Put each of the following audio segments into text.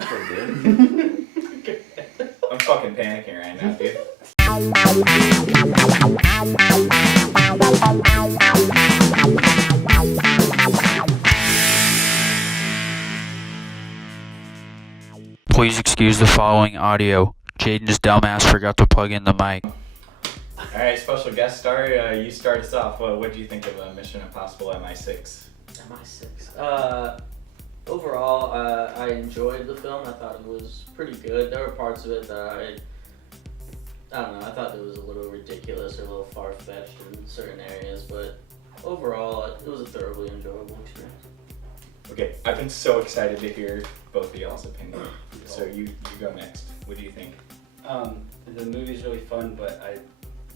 Okay, dude. I'm fucking panicking right now, dude. Please excuse the following audio. Jaden's dumbass forgot to plug in the mic. Alright, special guest star, you start us off. What do you think of Mission Impossible MI6? MI6. Overall, I enjoyed the film. I thought it was pretty good. There were parts of it that I don't know, I thought it was a little ridiculous or a little far-fetched in certain areas, but overall, it was a thoroughly enjoyable experience. Okay, I've been so excited to hear both of y'all's opinion. So you go next. What do you think? The movie's really fun, but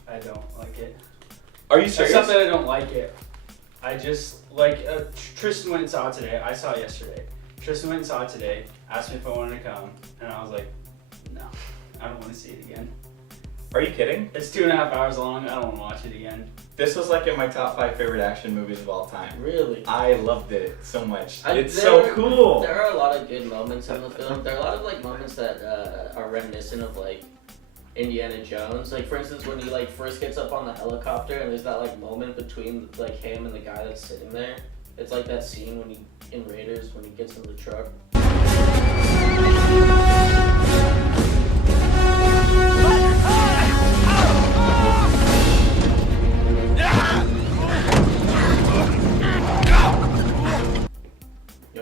I don't like it. Are you serious? It's not that I don't like it. I just, Tristan went and saw it today. I saw it yesterday. Tristan went and saw it today, asked me if I wanted to come, and I was like, no, I don't want to see it again. Are you kidding? It's 2.5 hours long. I don't want to watch it again. This was like in my top 5 favorite action movies of all time. Really? I loved it so much. It's so cool. There are a lot of good moments in the film. There are a lot of moments that are reminiscent of Indiana Jones. Like for instance, when he first gets up on the helicopter and there's that moment between him and the guy that's sitting there. It's like that scene when in Raiders when he gets in the truck.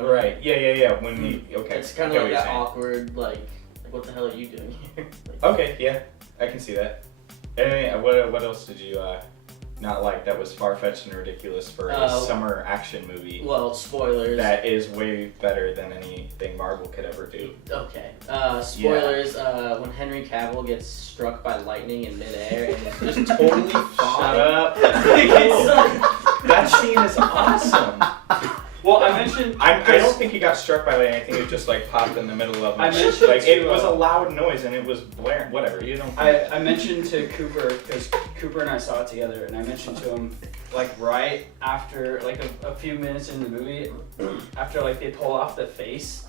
Right. Yeah. When he It's kind of like that awkward what the hell are you doing here? Okay. Yeah, I can see that. And what else did you not like that was far-fetched and ridiculous for a summer action movie? Well, spoilers. That is way better than anything Marvel could ever do. Okay. Spoilers. Yeah. When Henry Cavill gets struck by lightning in midair and it's just totally fine. Shut up. That scene is awesome. Well, I mentioned. I don't think he got struck by lightning. I think it just popped in the middle of him. I mentioned it was a loud noise and it was blaring. Whatever. You don't. I mentioned to Cooper because Cooper and I saw it together, and I mentioned to him right after a few minutes in the movie, after they pull off the face.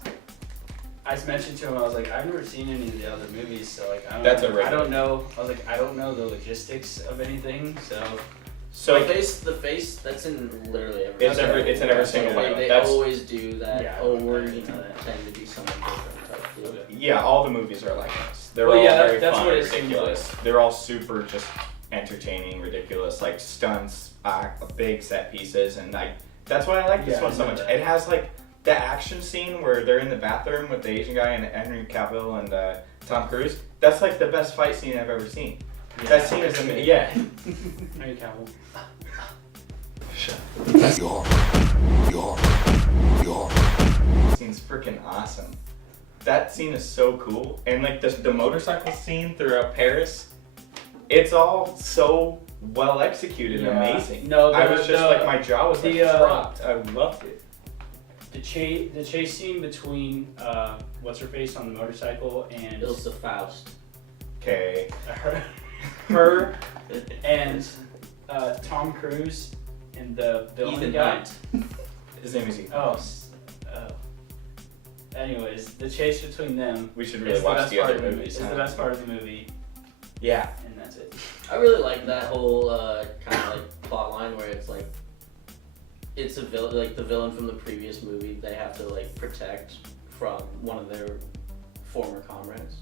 I mentioned to him, I was like, I've never seen any of the other movies, so I don't know. I was like, I don't know the logistics of anything, so. So the face that's in literally every. It's in every single one. They always do that. Yeah, we're pretend to be someone different type deal. Yeah, all the movies are like this. They're all very that's fun what and it seems ridiculous. like. They're all super just entertaining, ridiculous, stunts, big set pieces, and that's why I like this one so much. It has the action scene where they're in the bathroom with the Asian guy and Henry Cavill and Tom Cruise. That's the best fight scene I've ever seen. Yeah, that scene is amazing. Yeah. Henry Cavill. Shut Scene's freaking awesome. That scene is so cool, and the motorcycle scene throughout Paris, it's all so well executed and amazing. No, I was just my jaw was dropped. I loved it. The chase scene between what's her face on the motorcycle and Ilsa Faust. Okay. Her and Tom Cruise and the villain guy. His name is Ethan. Oh. Anyways, the chase between them. We should really watch the other movies. It's the best part of the movie. Yeah. And that's it. I really like that whole kind of plot line where it's a villain, the villain from the previous movie. They have to protect from one of their former comrades.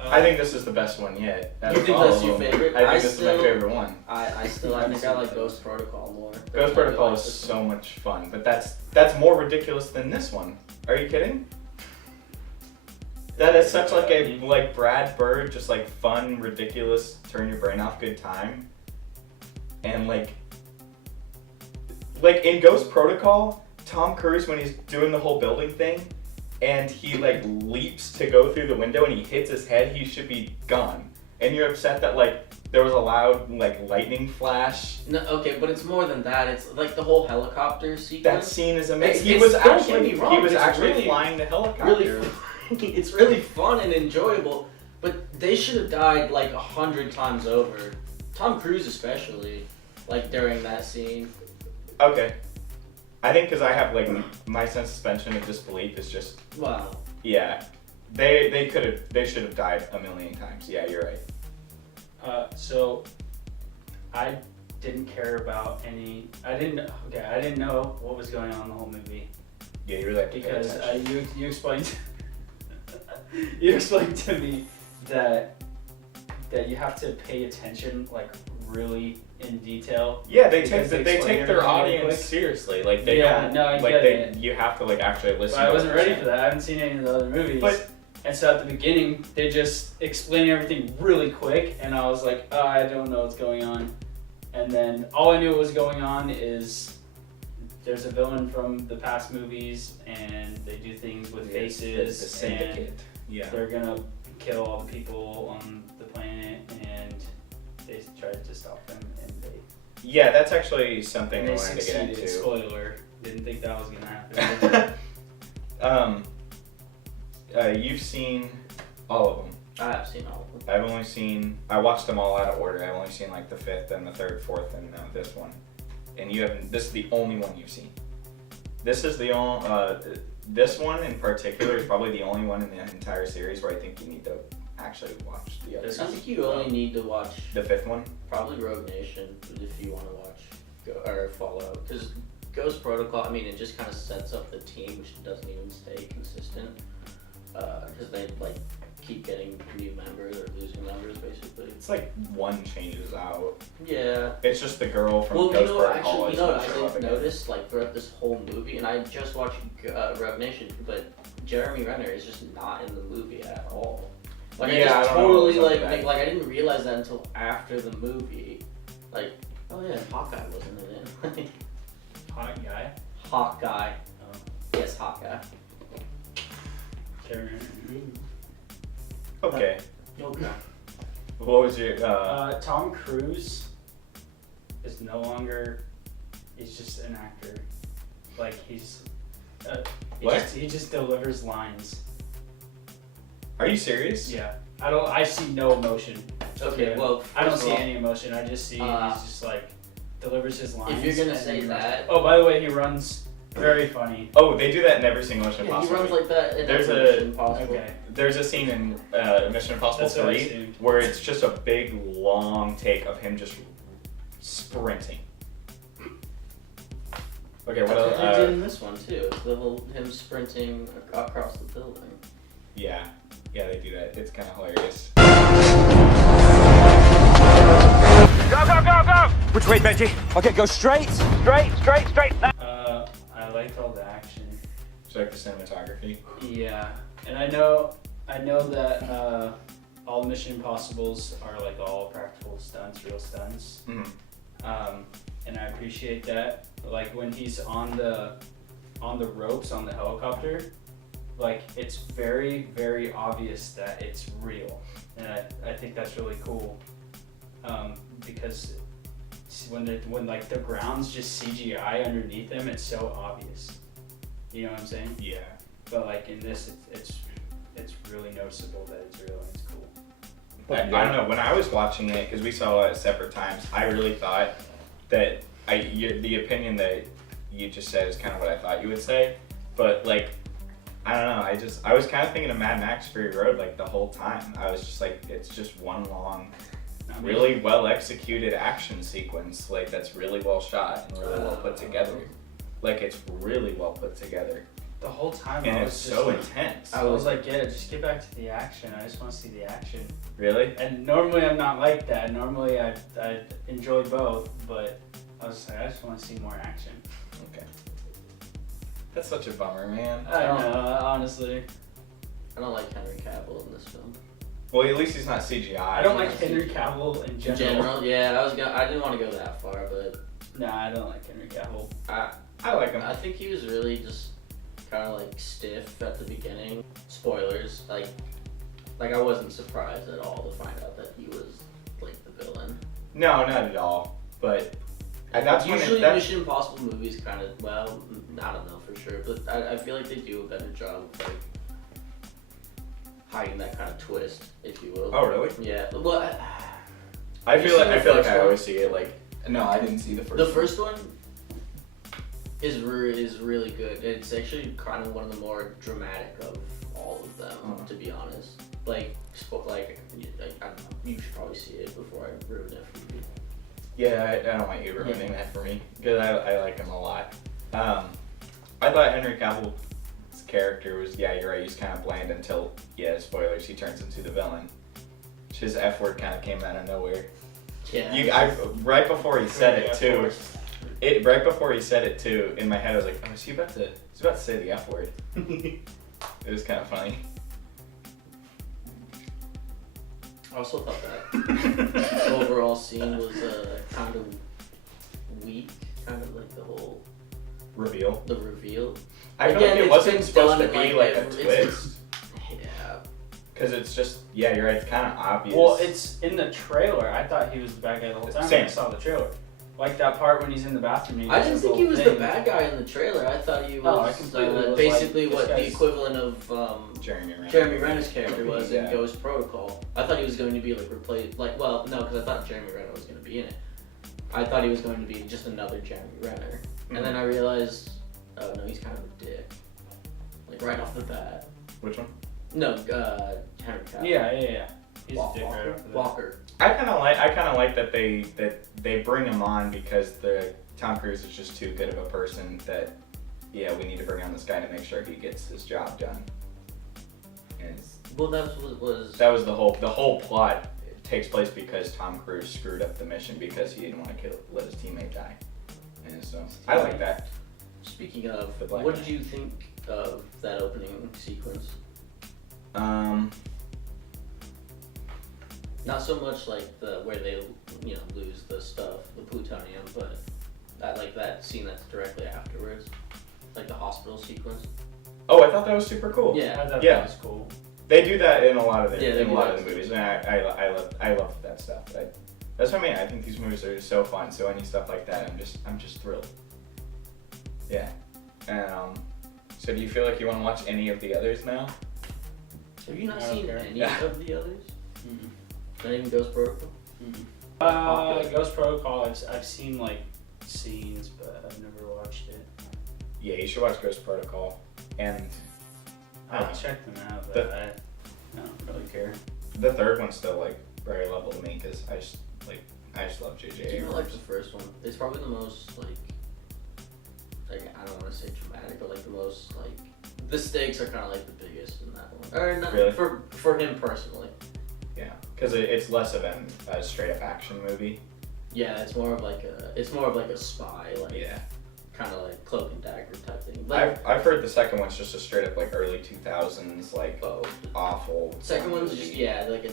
I think this is the best one yet. You think that's your favorite? I think this is my favorite one. I think I like Ghost Protocol more. Ghost Protocol is so much fun, but that's more ridiculous than this one. Are you kidding? That is such a Brad Bird, just fun, ridiculous, turn your brain off, good time. And in Ghost Protocol, Tom Cruise when he's doing the whole building thing, and he leaps to go through the window and he hits his head, he should be gone. And you're upset that there was a loud lightning flash. No, okay, but it's more than that. It's the whole helicopter sequence. That scene is amazing. He was actually flying the helicopter. It's really fun and enjoyable, but they should have died 100 times over. Tom Cruise especially, during that scene. Okay. I think because I have my sense of suspension of disbelief is just wow. Yeah. They should have died a million times. Yeah, you're right. So I didn't care about any. I didn't know what was going on in the whole movie. Yeah, you really have to pay Because attention. you explained you explained to me that you have to pay attention like really in detail. Yeah, they because take explain their everything audience quick. seriously. Like they Yeah, don't no, I like get they it. you have to like actually listen. But I to wasn't what they're ready for saying. that. I haven't seen any of the other movies. But And so at the beginning, they just explain everything really quick, and I was like, oh, I don't know what's going on. And then all I knew what was going on is there's a villain from the past movies, and they do things with It's faces, the syndicate. Yeah. they're gonna kill all the people on the planet, and they tried to stop them, and Yeah, that's actually something I they wanted to get succeeded. into. Spoiler, didn't think that was gonna happen. You've seen all of them. I have seen all of them. I watched them all out of order. I've only seen like the 5th and the 3rd, 4th, and this one. And you haven't. This is the only one you've seen. This is the only. This one in particular is probably the only one in the entire series where I think you need to actually watch the others. I think you only need to watch The 5th one. probably Rogue Nation if you want to watch or Fallout, because Ghost Protocol. I mean, it just kind of sets up the team, which doesn't even stay consistent, because they like keep getting new members or losing members basically. It's like one changes out. Yeah. It's just the girl from Well, Ghost Protocol. actually, you know what I show up didn't again. notice like throughout this whole movie, and I just watched Rogue Nation, but Jeremy Renner is just not in the movie at all. Like Yeah, I I just don't know what totally was up with like that. I didn't realize that until after the movie. Like, oh yeah, Hawkeye wasn't in it. Hot guy. Hawkeye. Oh. Yes, Hawkeye. Can't remember. Okay. Okay. What was your? Tom Cruise is no longer. He's just an actor. Like he's. What? He just delivers lines. Are you serious? Yeah. I see no emotion. Okay. Yeah. Well, I don't first see of all, any emotion. I just see he's just like delivers his lines. If you're gonna and say he runs. that. Oh, by the way, he runs very funny. Oh, they do that in every single Mission Yeah, he Impossible. runs like that in There's every a- Mission Impossible. Okay. There's a scene in Mission Impossible That's what I 3 assumed. where it's just a big long take of him just sprinting. Okay, what That's else? what they did in this one too. The whole him sprinting across the building. Yeah, they do that. It's kind of hilarious. Go, go, go, go! Which way, Benji? Okay, go straight. Straight, straight, straight. I liked all the action. It's like the cinematography. Yeah, and I know that all Mission Impossibles are like all practical stunts, real stunts. Mhm. And I appreciate that. Like when he's on the ropes on the helicopter, like it's very, very obvious that it's real, and I think that's really cool. Because when like the ground's just CGI underneath them, it's so obvious. You know what I'm saying? Yeah. But like in this, it's really noticeable that it's real and it's cool. I don't know. When I was watching it, because we saw it at separate times, I really thought that the opinion that you just said is kind of what I thought you would say. But like, I don't know. I was kind of thinking of Mad Max Fury Road like the whole time. I was just like, it's just one long, really well executed action sequence. Like that's really well shot and really well put together. Like it's really well put together. The whole time And I it's was just so like, intense. I was like, yeah, just get back to the action. I just want to see the action. Really? And normally I'm not like that. Normally I enjoy both, but I was like, I just want to see more action. Okay. That's such a bummer, man. I don't know, honestly. I don't like Henry Cavill in this film. Well, at least he's not CGI. I don't like Henry Cavill in In general. general, yeah, I didn't want to go that far, but Nah, I don't like Henry Cavill. I like him. I think he was really just kind of like stiff at the beginning. Spoilers, like I wasn't surprised at all to find out that he was like the villain. No, not at all. But that's when Usually that's, Mission Impossible movies kind of, well, I don't know for sure, but I feel like they do a better job of like hiding that kind of twist, if you will. Oh, really? Yeah. Well, I feel like first I one? always see it like. No, I didn't see the first. the first one is really good. It's actually kind of one of the more dramatic of all of them, to be honest. Like, I don't know, you should probably see it before I ruin it for you. Yeah, I don't want you ruining that for me, because I like him a lot. I thought Henry Cavill's character was, yeah, you're right, he's kind of bland until, spoilers, he turns into the villain. His F word kind of came out of nowhere. Yeah. Right before he said it too. Right before he said it too, in my head I was like, oh, is he about to say the F word? It was kind of funny. I also thought that the overall scene was kind of weak, kind of like the whole reveal. The reveal. I feel Again, like it it's wasn't been supposed to done be like a twist. Yeah. Because it's just, yeah, you're right, it's kind of obvious. Well, it's in the trailer. I thought he was the bad guy the whole time when I saw the trailer. Like that part when he's in the bathroom. I didn't think he was the bad guy in the trailer. I thought he was basically what the equivalent of Jeremy Renner's character was in Ghost Protocol. I thought he was going to be like replaced, like, well, no, because I thought Jeremy Renner was going to be in it. I thought he was going to be just another Jeremy Renner. And then I realized, oh no, he's kind of a dick. Like right off the bat. Which one? No, Henry Cavill. Yeah. He's a dick right off the bat. Walker. I kind of like that they bring him on because Tom Cruise is just too good of a person that, yeah, we need to bring on this guy to make sure he gets his job done. And well, that was the whole plot. It takes place because Tom Cruise screwed up the mission because he didn't want to let his teammate die. And so I like that. Speaking of, what did you think of that opening sequence? Not so much like where they lose the stuff, the plutonium, but I like that scene that's directly afterwards, like the hospital sequence. Oh, I thought that was super cool. Yeah, I thought that was cool. They do that in a lot of the movies, and I love that stuff. That's what I mean. I think these movies are just so fun. So any stuff like that, I'm just thrilled. Yeah. So do you feel like you want to watch any of the others now? Have you not seen any of the others? Mm-hmm. Not even Ghost Protocol? Mm-hmm. Ghost Protocol, I've seen like scenes, but I've never watched it. Yeah, you should watch Ghost Protocol. And I'll check them out, but I don't really care. The third one's still like very level to me because I just love JJ Abrams. I like the first one. It's probably the most like I don't want to say dramatic, but like the most like the stakes are kind of like the biggest in that one. Or not Really? for him personally. Yeah, because it's less of a straight up action movie. Yeah, it's more of like a spy, like Yeah. kind of like Cloak and Dagger type thing. Like, I've heard the second one's just a straight up like early 2000s like oh, awful. second one's movie. just like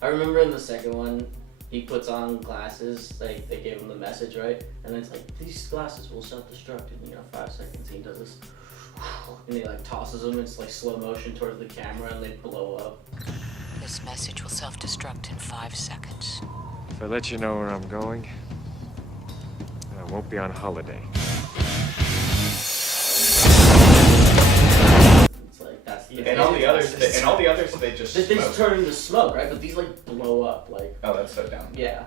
I remember in the second one, he puts on glasses. Like they gave him the message, right? And then it's like these glasses will self-destruct in 5 seconds. And he does this, and he like tosses them. It's like slow motion towards the camera, and they blow up. This message will self-destruct in 5 seconds. If I let you know where I'm going, I won't be on holiday. It's like that's the And all the others, they just They smoke. just turn into smoke, right? But these like blow up, like Oh, that's so dumb. yeah.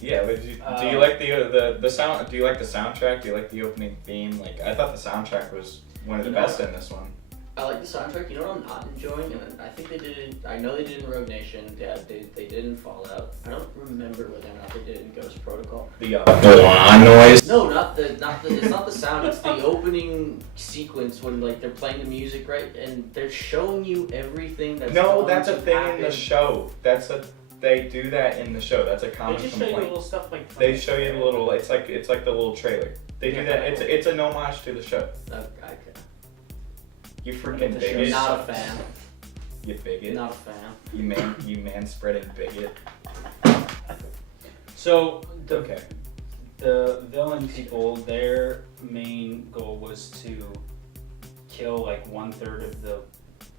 Yeah, but do you like the sound? Do you like the soundtrack? Do you like the opening theme? Like, I thought the soundtrack was one of the best in this one. I like the soundtrack. You know what I'm not enjoying, and I think they did it. I know they did it in Rogue Nation. Yeah, they did it in Fallout. I don't remember whether or not they did it in Ghost Protocol. The noise. No, not the. It's not the sound. It's the opening sequence when like they're playing the music, right, and they're showing you everything that's. No, going that's a to thing happen. in the show. They do that in the show. That's a They common just show you complaint. little stuff like. They show you the little. It's like the little trailer. They do that. It's an homage to the show. Okay. You freaking The bigot. show's not a fan. You bigot. Not a fan. You man spreading bigot. So Okay. the villain people, their main goal was to kill like 1/3 of the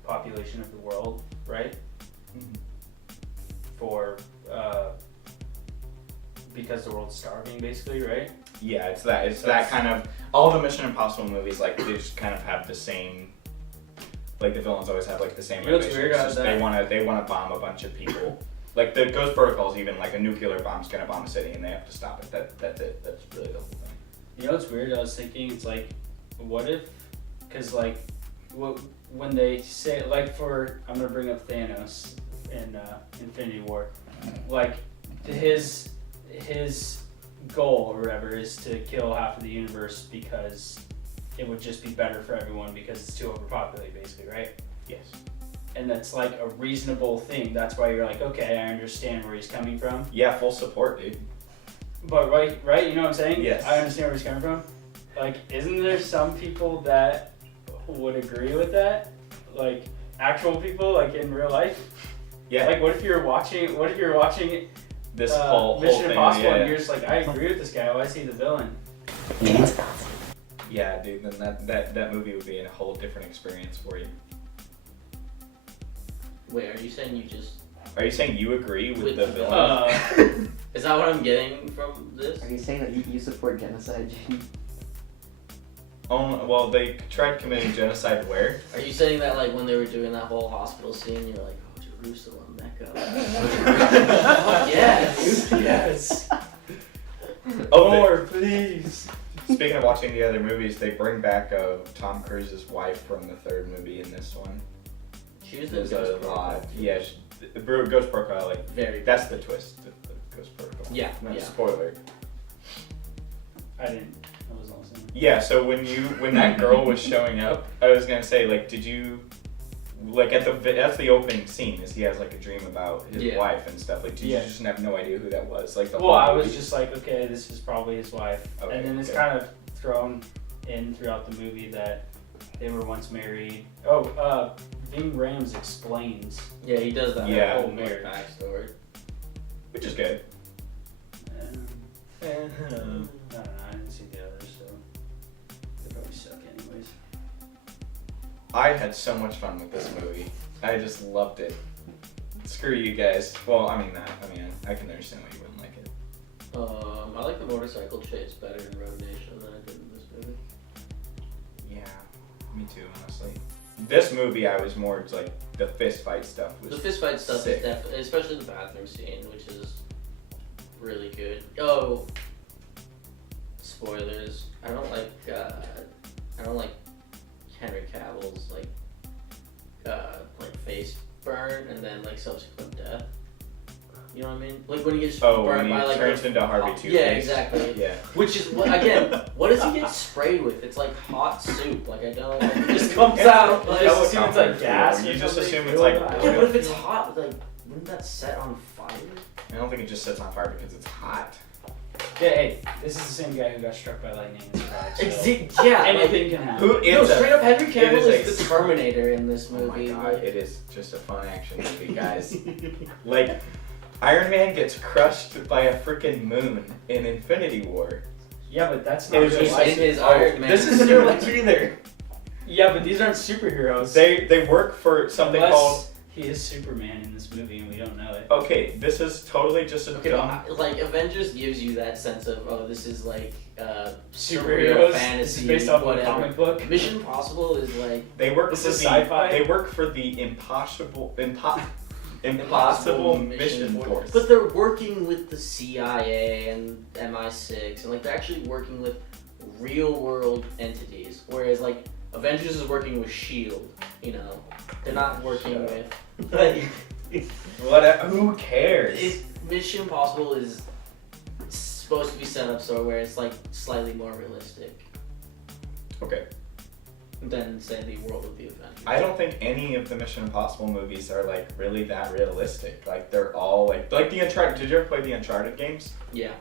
population of the world, right? Mhm. For because the world's starving, basically, right? Yeah, it's that kind of all the Mission Impossible movies. Like they just kind of have the same. Like the villains always have like the same. You know what's motivation. weird It's about just they wanna bomb a bunch of people. Like the Ghost Protocol is even like a nuclear bomb's gonna bomb a city and they have to stop it. That's it. That's really the whole thing. You know what's weird? I was thinking, it's like, what if, because like when they say, like, I'm gonna bring up Thanos in Infinity War, like his goal or whatever is to kill half of the universe because it would just be better for everyone because it's too overpopulated, basically, right? Yes. And that's like a reasonable thing. That's why you're like, okay, I understand where he's coming from. Yeah, full support, dude. But right, you know what I'm saying? Yes. I understand where he's coming from. Like, isn't there some people that would agree with that? Like, actual people, like in real life? Yeah. Like, what if you're watching This whole Mission thing, Impossible yeah. and you're just like, I agree with this guy, why is he the villain? Yeah, dude, then that movie would be a whole different experience for you. Wait, are you saying Are you saying you agree with the villain? is that what I'm getting from this? Are you saying that you support genocide, Gene? Oh, well, they tried committing genocide where? Are you saying that like when they were doing that whole hospital scene, you're like, oh, Jerusalem, Mecca. Yes. Yes. Oh, More, please. Speaking of watching the other movies, they bring back Tom Cruise's wife from the third movie in this one. She was the There's Ghost a Protocol. lot. Yeah, Ghost Protocol, like, Very. that's the twist of Ghost Protocol. Yeah, No, yeah. spoiler. I wasn't listening. Yeah, so when that girl was showing up, I was gonna say, like, did you, like, that's the opening scene, is he has, like, a dream about his Yeah. wife and stuff. Like, did you just have no idea who that was? Like, the Well, whole I was movie? just like, okay, this is probably his wife. Okay, And then it's okay. kind of thrown in throughout the movie that they were once married. Ving Rhames explains. Yeah, he does that Yeah. whole marriage backstory. Which is good. I don't know, I didn't see the others, so they probably suck anyways. I had so much fun with this movie. I just loved it. Screw you guys. Well, I mean, I can understand why you wouldn't like it. I like the motorcycle chase better in Road Nation than I did in this movie. Yeah, me too, honestly. This movie, I was more like the fist fight stuff was. The fist fight stuff sick. is definitely, especially the bathroom scene, which is really good. Oh, spoilers! I don't like Henry Cavill's like face burn and then like subsequent death. You know what I mean? Like when he gets when burned he by like turns into Harvey Two-Face. Yeah, exactly. Yeah. Which is what what does he get sprayed with? It's like hot soup. Like I don't. Like, it just comes out. Like, just assume it's like gas You or just something. assume it's like. yeah, but if it's hot, like wouldn't that set on fire? I don't think it just sets on fire because it's hot. Yeah, hey, this is the same guy who got struck by lightning and survived. So Yeah, anything can happen. Who No, is straight up, Henry Cavill is is the Terminator in this Oh my movie. god, like- it is just a fun action movie, guys. Like, Iron Man gets crushed by a freaking moon in Infinity War. Yeah, but that's It not was real just- life. it is Iron Man. This isn't real life either. Yeah, but these aren't superheroes. They work for something Unless called. he is Superman in this movie and we don't know it. Okay, this is totally just a Okay, dumb. but, like Avengers gives you that sense of this is like Superheroes. fantasy, This is based off of a whatever. comic book. Mission Impossible is like They work This for is the. sci-fi? They work for the impossible mission force. But they're working with the CIA and MI6, and like they're actually working with real world entities. Whereas like Avengers is working with Shield. You know, they're not working with like. Who cares? Mission Impossible is supposed to be set up so where it's like slightly more realistic Okay. than say the world of the Avengers. I don't think any of the Mission Impossible movies are like really that realistic. Like they're all like the Uncharted. Did you ever play the Uncharted games? Yeah.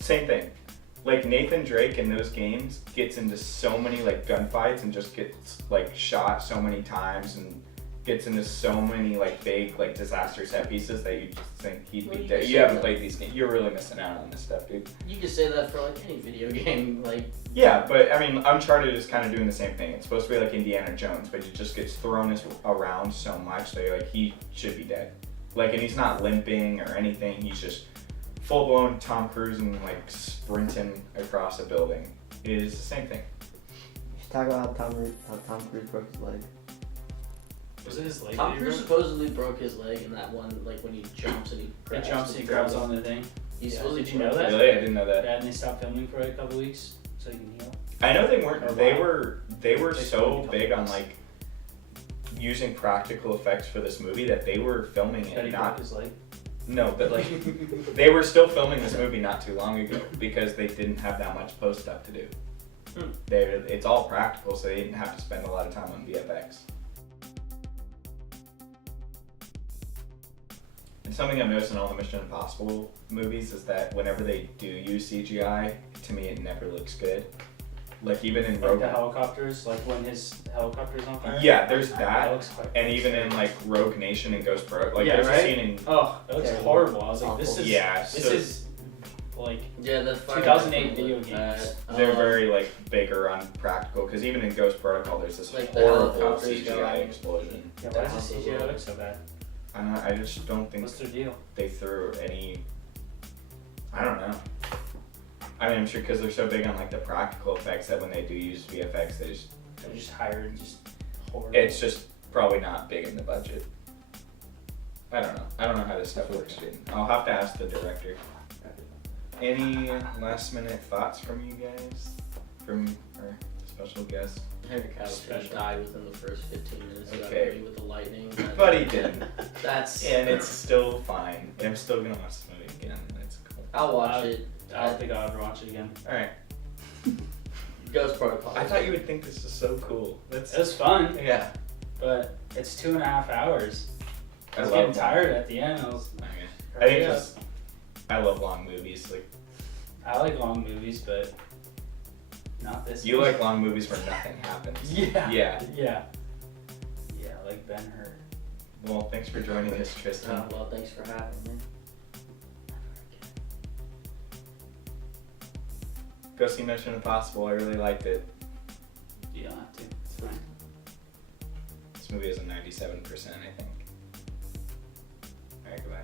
Same thing. Like Nathan Drake in those games gets into so many like gunfights and just gets like shot so many times and gets into so many like big like disaster set pieces that you just think he'd Well, be you dead. could You say haven't that. played these games. You're really missing out on this stuff, dude. You could say that for like any video game. Like Yeah, but I mean, Uncharted is kind of doing the same thing. It's supposed to be like Indiana Jones, but he just gets thrown around so much that like he should be dead. Like, and he's not limping or anything. He's just full blown Tom Cruise and like sprinting across a building. It is the same thing. You should talk about how Tom Cruise broke his leg. Was it his leg? Tom that he Cruise broke? supposedly broke his leg in that one, like when he jumps and he He grabs. jumps and he grabs on the thing. He's Yeah. supposedly Did you know broke that? his Really, I leg. didn't know that. Yeah, and they stopped filming for a couple weeks so he can heal. I know they weren't. Or They why? were. They were They so filmed a couple big on weeks. like using practical effects for this movie that they were filming it That he broke not his leg. no, but like they were still filming this movie not too long ago because they didn't have that much post stuff to do. It's all practical, so they didn't have to spend a lot of time on VFX. And something I've noticed in all the Mission Impossible movies is that whenever they do use CGI, to me it never looks good. Like even in Like Rogue the helicopters, like when his helicopter's on fire. Yeah, there's That that. looks quite And even in like Rogue Nation and Ghost Pro, like Yeah, there's right? a scene in Oh, that looks Yeah. horrible. I was like, this Awful. is Yeah, this so- is like Yeah, the fire 2008 definitely video looked games. bad. they're very like bigger on practical because even in Ghost Protocol there's this Like the horrible helicopters CGI going. explosion. yeah. Why does the CGI look so bad? I just don't think What's their deal? they threw any. I don't know. I mean, I'm sure because they're so big on like the practical effects that when they do use VFX, They're just hired just horrible. it's just probably not big in the budget. I don't know. I don't know how this stuff works, Jaden. I'll have to ask the director. Any last minute thoughts from you guys? From our special guest? Henry Cavill Special. died within the first 15 minutes of that Okay. movie with the lightning. But he didn't. That's. And it's still fine. And I'm still gonna watch this movie again. It's cool. I'll watch it. I don't think I'll ever watch it again. Alright. Ghost Protocol. I thought you would think this is so cool. It was fun, Yeah. but it's 2.5 hours. I was love getting tired at the end. I was. I think just I love long movies. Like I like long movies, but not this. you one. like long movies where nothing happens. Yeah. Yeah. Yeah. Yeah, like Ben-Hur. Well, thanks for joining us, Tristan. Well, thanks for having me. Go see Mission Impossible. I really liked it. You don't have to. It's fine. This movie is a 97%, I think. Alright, goodbye.